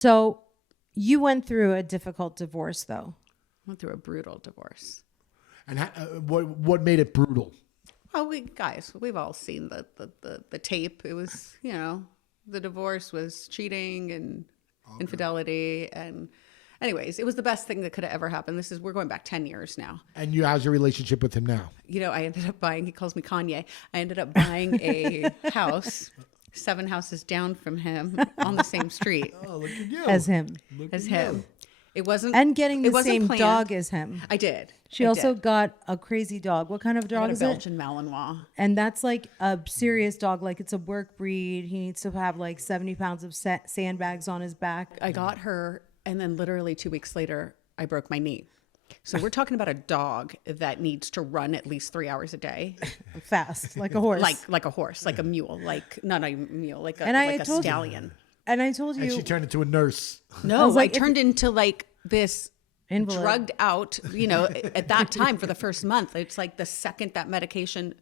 So you went through a difficult divorce, though. Went through a brutal divorce. And what made it brutal? Well, we've all seen the tape. It was, the divorce was cheating and infidelity. And anyways, it was the best thing that could have ever happened. We're going back 10 years now. And how's your relationship with him now? I ended up buying, he calls me Kanye. I ended up buying a house 7 houses down from him on the same street. Oh, look at you. As him. As him. It wasn't. And getting the same planned. dog as him. I did. She also got a crazy dog. What kind of dog is it? A Belgian Malinois. And that's like a serious dog. Like it's a work breed. He needs to have like 70 pounds of sandbags on his back. I got her, and then literally 2 weeks later, I broke my knee. So we're talking about a dog that needs to run at least 3 hours a day. Fast, like a horse. Like a horse, like a mule, not a mule, like a stallion. And I told you. And she turned into a nurse. No, I turned into like this invalid. Drugged out, at that time for the first month. It's like the second that medication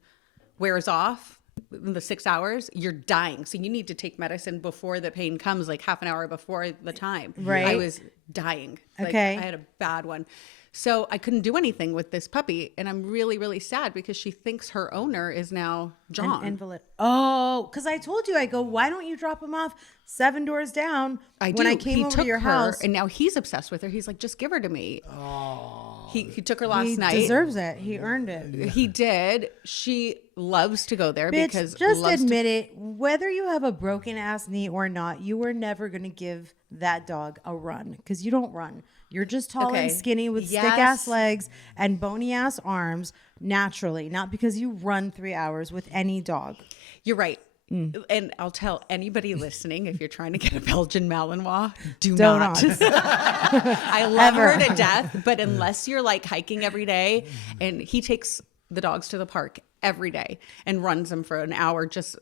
wears off, in the 6 hours, you're dying. So you need to take medicine before the pain comes, like half an hour before the time. Right. I was dying. Okay. I had a bad one. So I couldn't do anything with this puppy. And I'm really, really sad because she thinks her owner is now John. An invalid. Oh, because I told you, I go, why don't you drop him off 7 doors down when I came over to your house? And now he's obsessed with her. He's like, just give her to me. Oh. He took her last night. He deserves it. He earned it. He did. She loves to go there because just admit it. Whether you have a broken ass knee or not, you were never going to give that dog a run because you don't run. You're just tall and skinny with stick ass legs and bony ass arms naturally, not because you run 3 hours with any dog. You're right. And I'll tell anybody listening, if you're trying to get a Belgian Malinois, do not. I love her to death, but unless you're like hiking every day, and he takes the dogs to the park every day and runs them for an hour just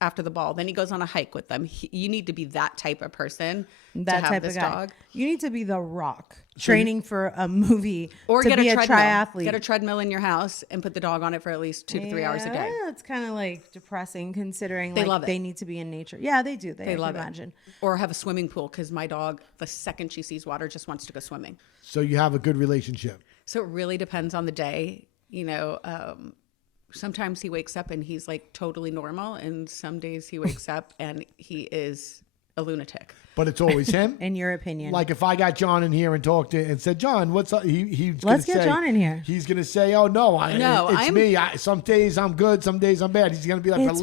after the ball. Then he goes on a hike with them. You need to be that type of person to have this dog. You need to be the Rock training for a movie or to get be a triathlete. Get a treadmill in your house and put the dog on it for at least 2 to 3 hours a day. It's kind of like depressing considering they love it. They need to be in nature. Yeah, they do. They love imagine. It. Or have a swimming pool because my dog, the second she sees water, just wants to go swimming. So you have a good relationship. So it really depends on the day. Sometimes he wakes up and he's like totally normal, and some days he wakes up and he is a lunatic. But it's always him. In your opinion, like if I got John in here and talked to and said, "John, what's up?" Let's get John in here. He's gonna say, "Oh no, it's me. Some days I'm good, some days I'm bad." He's gonna be like, "But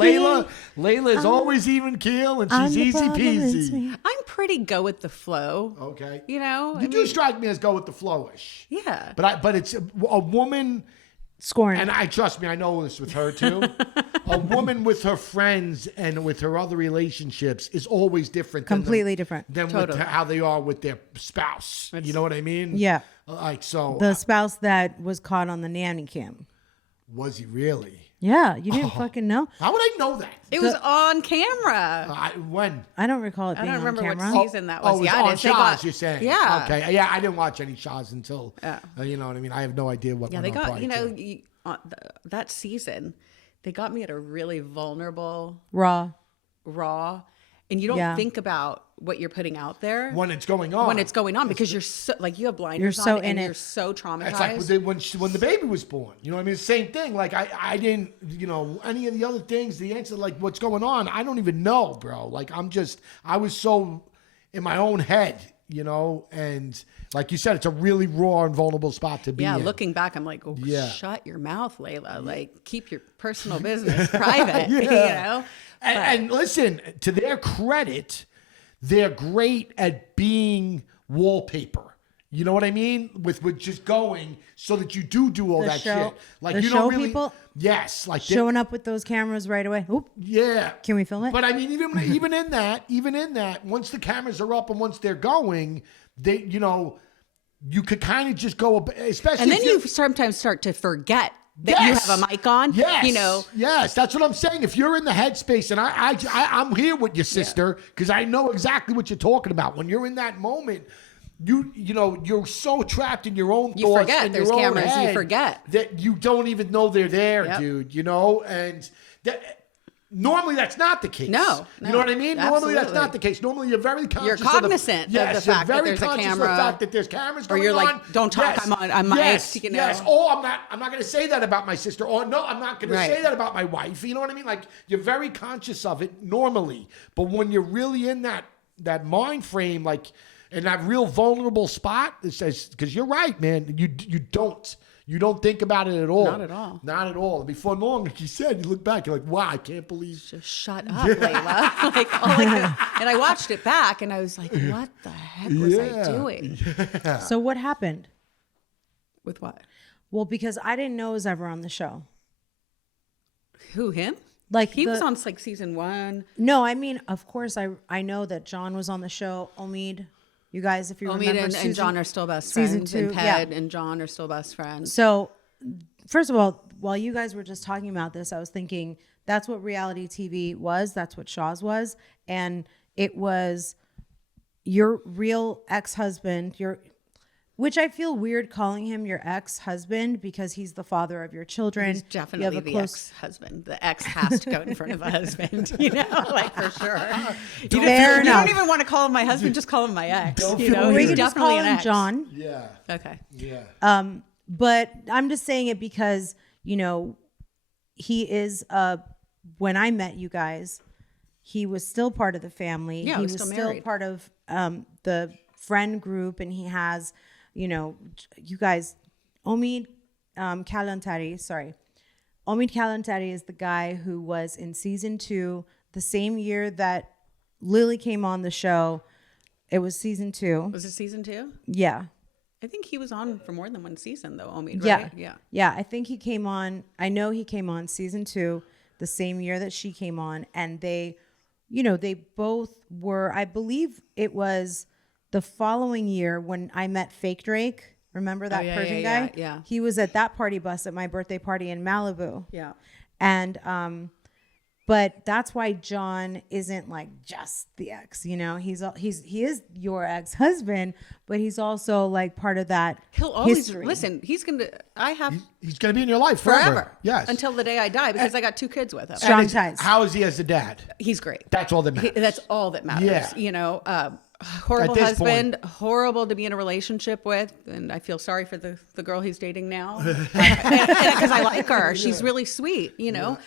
Layla is always even keel and she's easy peasy." I'm pretty go with the flow. Okay, you do strike me as go with the flowish. Yeah, but it's a woman. Scorn. And trust me, I know this with her too. A woman with her friends and with her other relationships is always different. Completely different. Than with how they are with their spouse. You know what I mean? Yeah. The spouse that was caught on the nanny cam. Was he really? Yeah, you didn't fucking know. How would I know that? It was on camera. When? I don't recall it being on camera. I don't remember what season that was. Oh, it was on Shahs, you're saying? Yeah. Okay. Yeah, I didn't watch any Shahs until, you know what I mean? I have no idea what went on prior to. That season, they got me at a really vulnerable, raw, and you don't think about what you're putting out there when it's going on. Because you're so you have blinders on and you're so traumatized. It's like when the baby was born, you know what I mean? Same thing. Like I didn't, any of the other things, the answer, like what's going on, I don't even know, bro. Like I was so in my own head, and like you said, it's a really raw and vulnerable spot to be in. Yeah, looking back, I'm like, shut your mouth, Layla. Like, keep your personal business private, And listen, to their credit, they're great at being wallpaper. You know what I mean? With just going so that you do all that shit. Like you don't really. People? Yes, like showing up with those cameras right away. Oop. Yeah. Can we film it? But I mean, even in that, once the cameras are up and once they're going, they, you could kind of just go, especially. And then you sometimes start to forget that you have a mic on. Yes. Yes, that's what I'm saying. If you're in the headspace, and I'm here with your sister because I know exactly what you're talking about. When you're in that moment, you're so trapped in your own thoughts. You forget there's cameras. You forget that you don't even know they're there, dude. And Normally, that's not the case. No, you know what I mean. Normally, that's absolutely. not the case. Normally, you're very conscious. You're cognizant of the yes, fact you're that very there's a conscious of the camera. fact that there's cameras going Or you're on. like, don't talk. Yes. I'm my yes, you know. yes. Oh, I'm not going to say that about my sister. Or no, I'm not going to say that about my wife. You know what I mean? Like you're very conscious of it normally, but when you're really in that mind frame, like in that real vulnerable spot, it says because you're right, man. You don't. You don't think about it at all. Not at all. Not at all. Before long, like you said, you look back, you're like, wow, I can't believe. Just shut up, Leila. And I watched it back and I was like, what the heck was I doing? Yeah. So what happened? With what? Well, because I didn't know it was ever on the show. Who, him? Like he was on like season 1. No, I mean, of course, I know that John was on the show. Omid, you guys, if you remember, and John are still best season friends. 2, And Ped and John are still best friends. So, first of all, while you guys were just talking about this, I was thinking that's what reality TV was. That's what Shahs was, and it was your real ex-husband. Which I feel weird calling him your ex-husband because he's the father of your children. He's definitely the ex-husband. The ex has to go in front of a husband, you know, like for sure. Fair enough. You don't even want to call him my husband, just call him my ex. You know, we he's could just call definitely an him ex. John. Yeah. Okay. Yeah. But I'm just saying it because, you know, he is, when I met you guys, he was still part of the family. Yeah, he was was still still married. part of the friend group, and he has, you know, you guys, Omid Kalantari, Omid Kalantari is the guy who was in season 2, the same year that Lily came on the show. It was season 2. Was it season 2? Yeah. I think he was on for more than one season though, Omid, Yeah. right? Yeah. Yeah. I think he came on, I know he came on season 2, the same year that she came on. And they, you know, they both were, I believe it was the following year when I met Fake Drake. Remember that Persian guy? Yeah. He was at that party bus at my birthday party in Malibu. Yeah. And, but that's why John isn't like just the ex, you know, he is your ex-husband, but he's also like part of that He'll always history. listen. He's going to, He's going to be in your life forever. Yes. Until the day I die, because I got 2 kids with him. Strong ties. How is he as a dad? He's great. That's all that matters. That's all that matters. Yeah. You know, horrible At this husband, horrible to be in a relationship with. And I feel sorry for the girl he's dating now. Because I like her. She's really sweet, you know.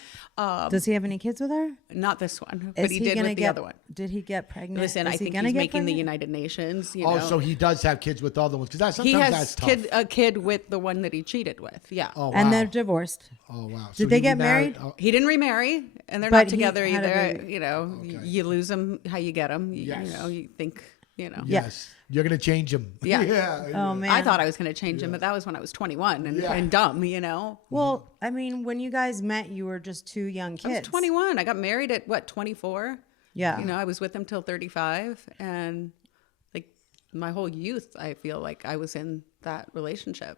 Does he have any kids with her? Not this one, but he did with the other one. Did he get pregnant? Listen, I think he's making the United Nations. You know? So he does have kids with other ones because He sometimes has that's tough. a kid with the one that he cheated with. Yeah. Oh, wow. And they're divorced. Oh wow! Did they get married? Oh, He didn't remarry, and they're But not he together had a either. baby. You know, you lose them how you get them. Yes. You know, you think, you know. yes, you're gonna change him. Yeah. yeah. Oh man. I thought I was going to change him, but that was when I was 21 and dumb, you know. Well, I mean, when you guys met, you were just 2 young kids. I was 21. I got married at what, 24? Yeah. You know, I was with him till 35, and like my whole youth, I feel like I was in that relationship.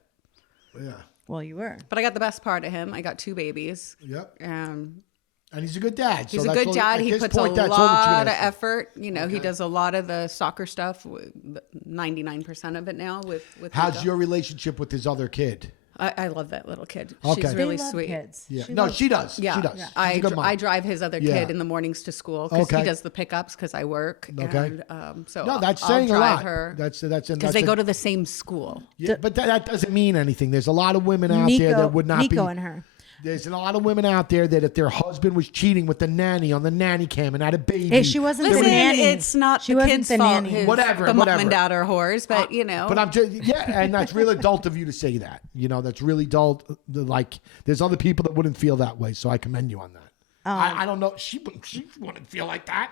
Yeah. Well, you were. But I got the best part of him. I got 2 babies. Yep. And And he's a good dad. he's so a that's good all- dad. at He this puts point, a that's all that you lot can of ask for. effort. You know, he does a lot of the soccer stuff, 99% of it now with How's Nico. your relationship with his other kid? I love that little kid. Okay. She's They really They love sweet. kids. Yeah. She No, loves- she does. Yeah, She does. She's I, a good mom. I drive his other Yeah. kid in the mornings to school because Okay. he does the pickups because I work. Okay. And, so No, that's I'll saying a drive lot. her That's because they go to the same school. Yeah, but that doesn't mean anything. There's a lot of women out there that would not Nico be. and her. There's a lot of women out there that if their husband was cheating with the nanny on the nanny cam and had a baby, Hey, she wasn't Listen, the nanny. it's not She the wasn't kid's the fault. nanny. Whatever, The mom whatever. and dad are whores, but you know. But I'm just and that's real adult of you to say that. You know, that's really adult. Like, there's other people that wouldn't feel that way, so I commend you on that. I don't know. She wouldn't feel like that.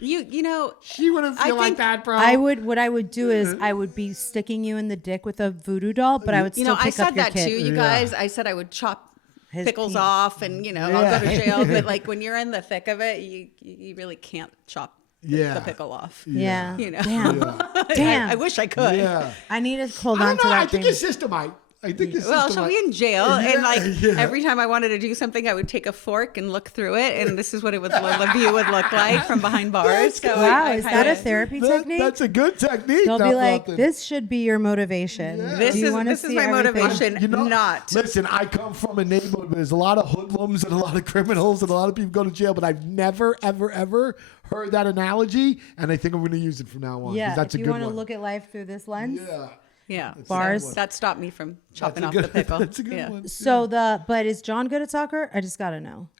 you know, She wouldn't feel like think that, bro. What I would do is I would be sticking you in the dick with a voodoo doll, but I would you still know, I pick up said your that kid. too, you guys. I said I would chop His pickles penis. off, and you know, I'll go to jail. But like when you're in the thick of it, you really can't chop the pickle off. Yeah. You know. Damn. I Damn. wish I could. Yeah. I need to hold I on don't to know. I that think thing. your sister might. I think this Well, is she'll be in jail, and like every time I wanted to do something, I would take a fork and look through it, and this is what it would the view would look like from behind bars. So wow, is that a therapy technique? That's a good technique. They'll be like, this should be your motivation. Yeah. This is my motivation. Not. Listen, I come from a neighborhood where there's a lot of hoodlums and a lot of criminals and a lot of people go to jail, but I've never, ever, ever heard that analogy, and I think I'm going to use it from now on. Yeah, that's if a you good want to one. look at life through this lens. Yeah. Yeah, bars. That stopped me from chopping off good, the pickle. That's a good one. So but is John good at soccer? I just gotta know.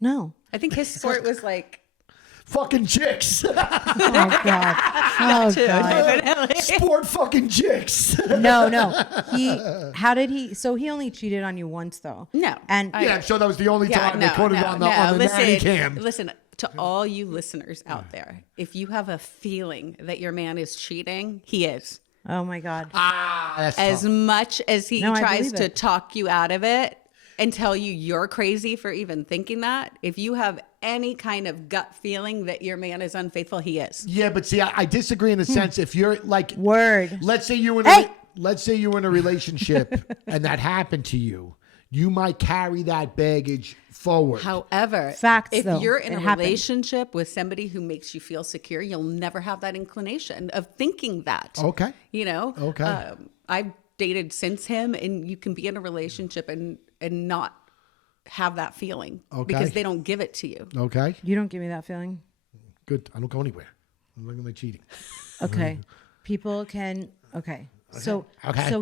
No. I think his sport was like fucking chicks. Oh God. Oh God. Sport fucking chicks. No. How did he? So he only cheated on you once though. No. And So that was the only time they put it on the nanny cam. Listen, to all you listeners out there, if you have a feeling that your man is cheating, he is. oh my God. That's As tough. much as he No, I tries believe to it. talk you out of it and tell you you're crazy for even thinking that, if you have any kind of gut feeling that your man is unfaithful, he is. Yeah, but see, I disagree in the sense if you're like Word. Let's say you were in a relationship and that happened to you. You might carry that baggage forward. However, Facts, if though. you're in It a happened. relationship with somebody who makes you feel secure, you'll never have that inclination of thinking that. Okay. You know? Okay. I've dated since him, and you can be in a relationship and not have that feeling because they don't give it to you. Okay. You don't give me that feeling. Good. I don't go anywhere. I'm not gonna cheating. Okay. People can. Okay. So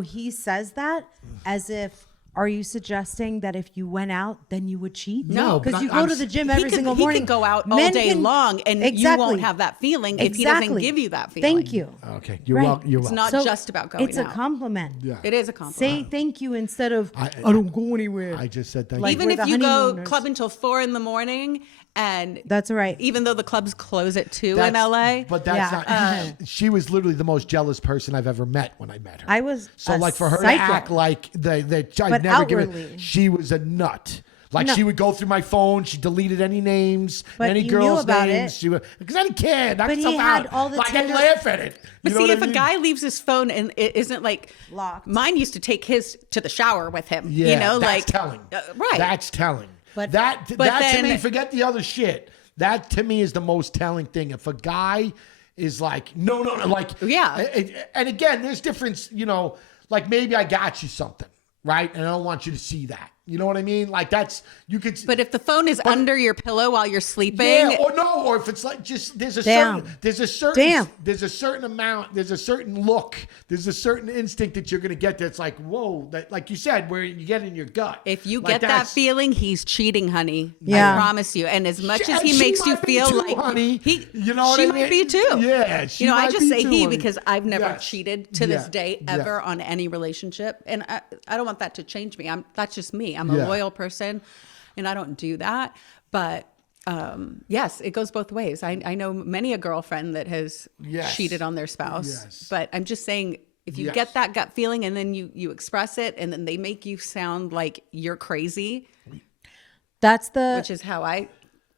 he says that as if. Are you suggesting that if you went out, then you would cheat? No, because but you I'm go to the gym every single He morning. could go out all Men day can- long, and you won't have that feeling if he doesn't give you that feeling. Thank you. Okay. You're Right. welcome. You're It's welcome. not just about going It's out. a compliment. Yeah. It is a compliment. Say thank you instead of I don't go anywhere. I just said thank Like, you. Even we're if the you go honeymooners. club until 4 a.m, and That's right. even though the clubs close at 2 in LA, But that's Yeah. not. She was literally the most jealous person I've ever met when I met her. I was so a like for her psycho. to act like I'd But never given. outwardly. She was a nut. Like No. she would go through my phone. She deleted any names, But any you girls' knew about names. it. She would because I didn't care. Knock But he yourself had out. all the like tender- I'd laugh at it. but You see, know if what I a mean? guy leaves his phone and it isn't like Locked. mine used to take his to the shower with him. Yeah, You know, that's like telling. right. That's telling. But- that but that to then- me, forget the other shit. That to me is the most telling thing. If a guy is like, no, like, Yeah. And again, there's difference. You know, like maybe I got you something, right? And I don't want you to see that. You know what I mean? Like that's you could. But if the phone is under your pillow while you're sleeping, Yeah, or if it's like just there's a certain amount, there's a certain look, there's a certain instinct that you're gonna get that's like, whoa, that like you said, where you get in your gut. if you Like get that that's- feeling, he's cheating, honey. Yeah. I promise you. And as much as She he makes you might be feel too, like honey. he, You know what she I might mean? be too. Yeah, she you know, I might just be say too, he honey. because I've never Yes. cheated to this Yeah. day Yeah. ever on any relationship, and I don't want that to change me. That's just me. I'm a Yeah. loyal person, and I don't do that. But yes, it goes both ways. I know many a girlfriend that has Yes. cheated on their spouse, Yes. but I'm just saying. If you Yes. get that gut feeling and then you express it and then they make you sound like you're crazy, That's the which is how I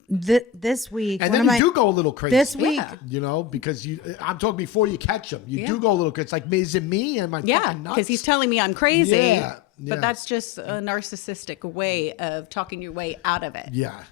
this week. And one then of you my- do go a little crazy. this week. Yeah. You know, because I'm talking before you catch them. You Yeah. do go a little crazy. It's like, is it me? Am I yeah, fucking nuts? because he's telling me I'm crazy, Yeah, yeah. but that's just a narcissistic way of talking your way out of it. Yeah.